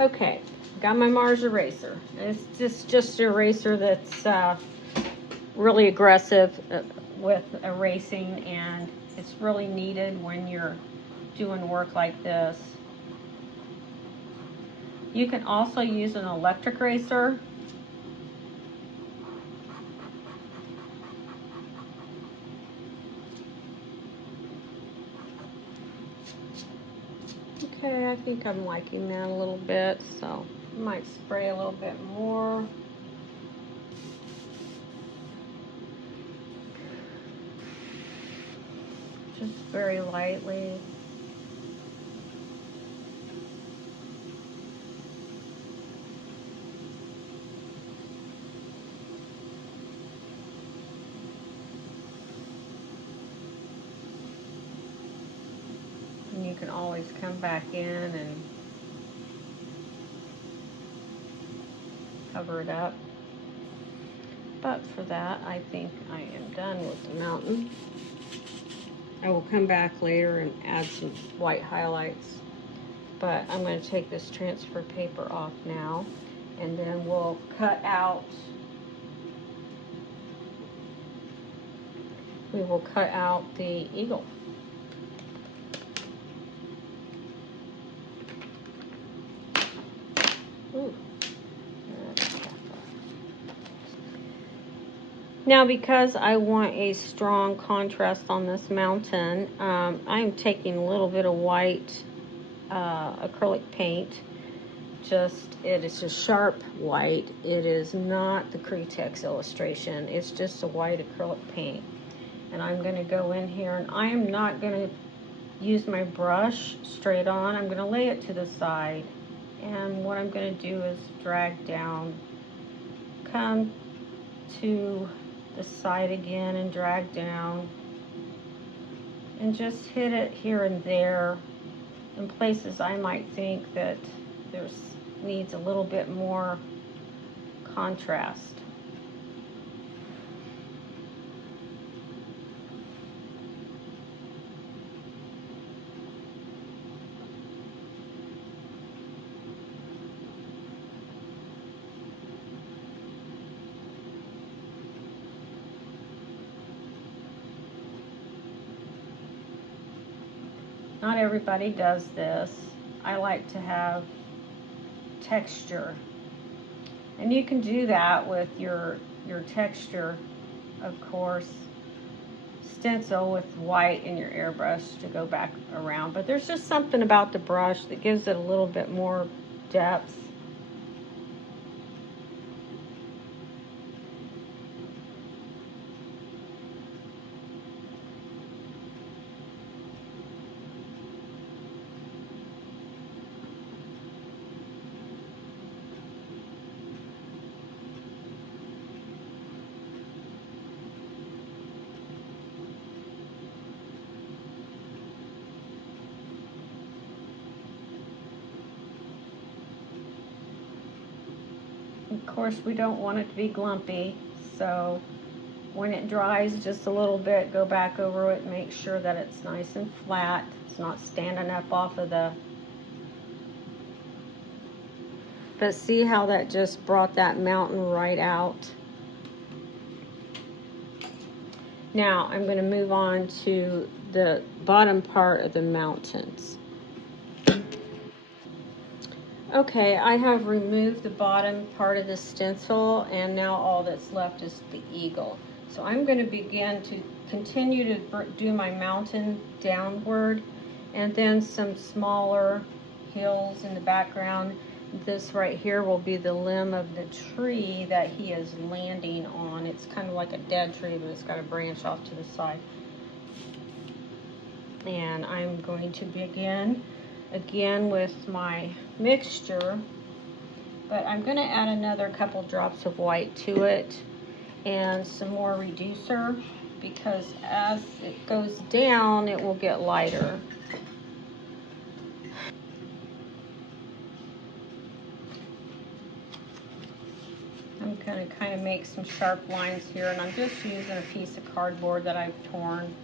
Okay, got my Mars eraser. It's just an eraser that's really aggressive with erasing, and it's really needed when you're doing work like this. You can also use an electric eraser. Okay, I think I'm liking that a little bit, so I might spray a little bit more. Just very lightly. And you can always come back in and cover it up. But for that, I think I am done with the mountain. I will come back later and add some white highlights. But I'm going to take this transfer paper off now, and then we'll cut out, we will cut out the eagle. Ooh. Now, because I want a strong contrast on this mountain, I'm taking a little bit of white acrylic paint. It is a sharp white. It is not the Cretex illustration. It's just a white acrylic paint. And I'm going to go in here, and I am not going to use my brush straight on. I'm going to lay it to the side. And what I'm going to do is drag down, come to the side again and drag down, and just hit it here and there in places I might think that needs a little bit more contrast. Not everybody does this. I like to have texture. And you can do that with your texture, of course. Stencil with white in your airbrush to go back around. But there's just something about the brush that gives it a little bit more depth. Of course, we don't want it to be glumpy, so when it dries just a little bit, go back over it and make sure that it's nice and flat. It's not standing up off of the... But see how that just brought that mountain right out? Now, I'm going to move on to the bottom part of the mountains. Okay, I have removed the bottom part of the stencil, and now all that's left is the eagle. So I'm going to begin to continue to do my mountain downward, and then some smaller hills in the background. This right here will be the limb of the tree that he is landing on. It's kind of like a dead tree, but it's got a branch off to the side. And I'm going to begin again with my mixture, but I'm going to add another couple drops of white to it and some more reducer, because as it goes down it will get lighter. I'm going to kind of make some sharp lines here, and I'm just using a piece of cardboard that I've torn.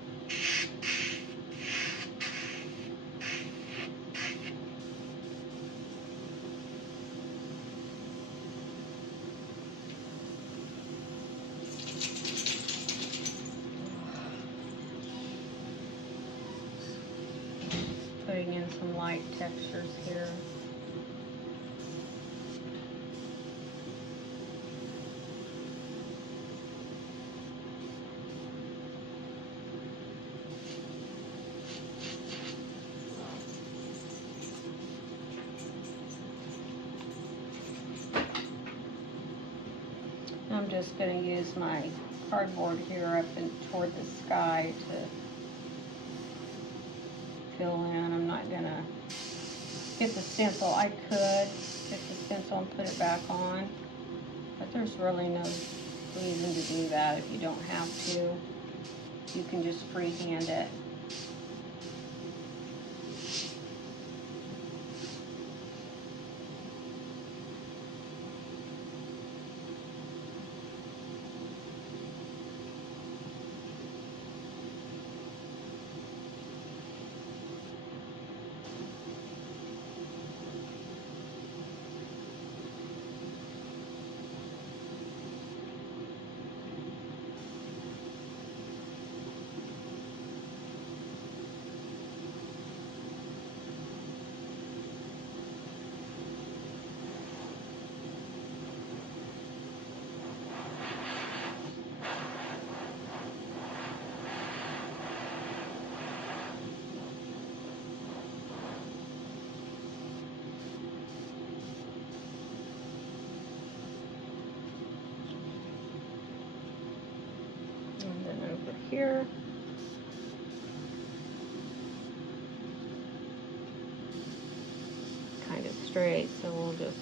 some light textures here. I'm just going to use my cardboard here up and toward the sky to fill in. I'm not going to get the stencil. I could get the stencil and put it back on, but there's really no reason to do that if you don't have to. You can just freehand it. And then over here, kind of straight, so we'll just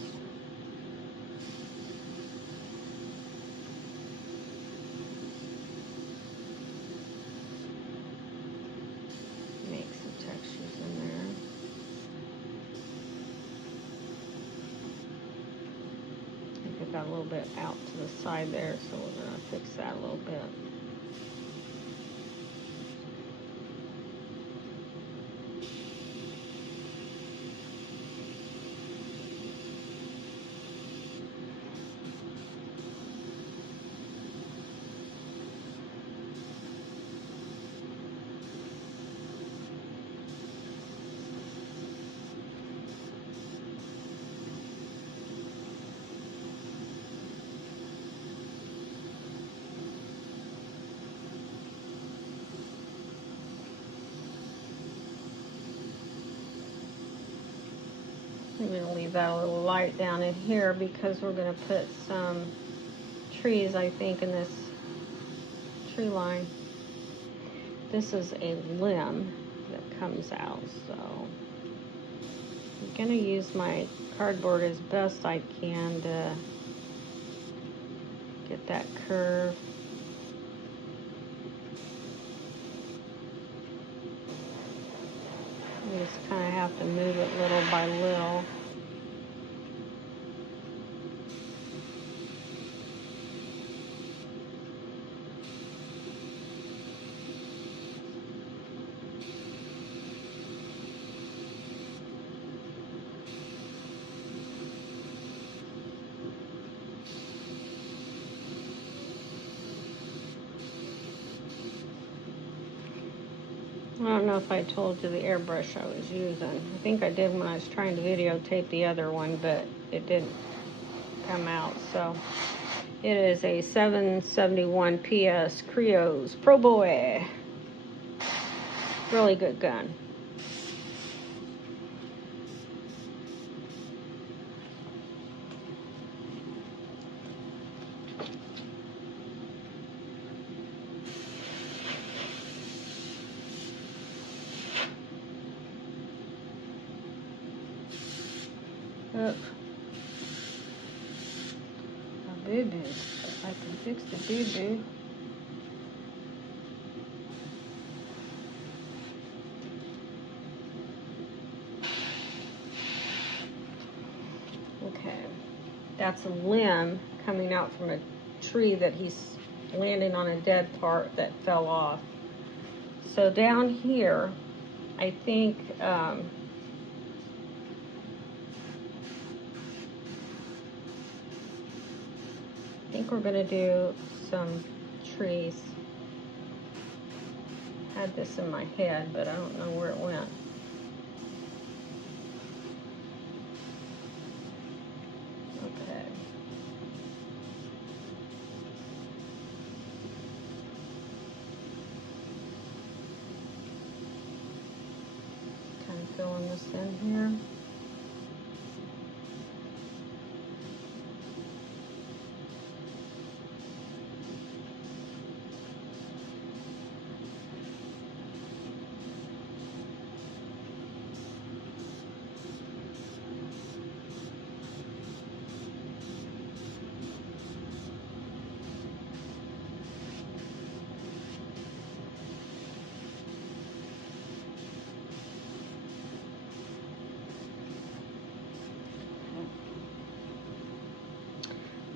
make some textures in there. I think I got a little bit out to the side there, so we're going to fix that a little bit. I'm going to leave that a little light down in here because we're going to put some trees, I think, in this tree line. This is a limb that comes out, so I'm going to use my cardboard as best I can to get that curve. You just kind of have to move it little by little. I don't know if I told you the airbrush I was using. I think I did when I was trying to videotape the other one, but it didn't come out. So it is a 771 PS Creos Pro Boy. Really good gun. Up. A boo-boo. If I can fix the boo-boo. Okay. That's a limb coming out from a tree that he's landing on a dead part that fell off. So down here, I think we're going to do some trees. I had this in my head, but I don't know where it went. here.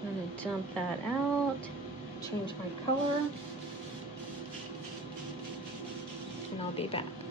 I'm going to dump that out, change my color, and I'll be back.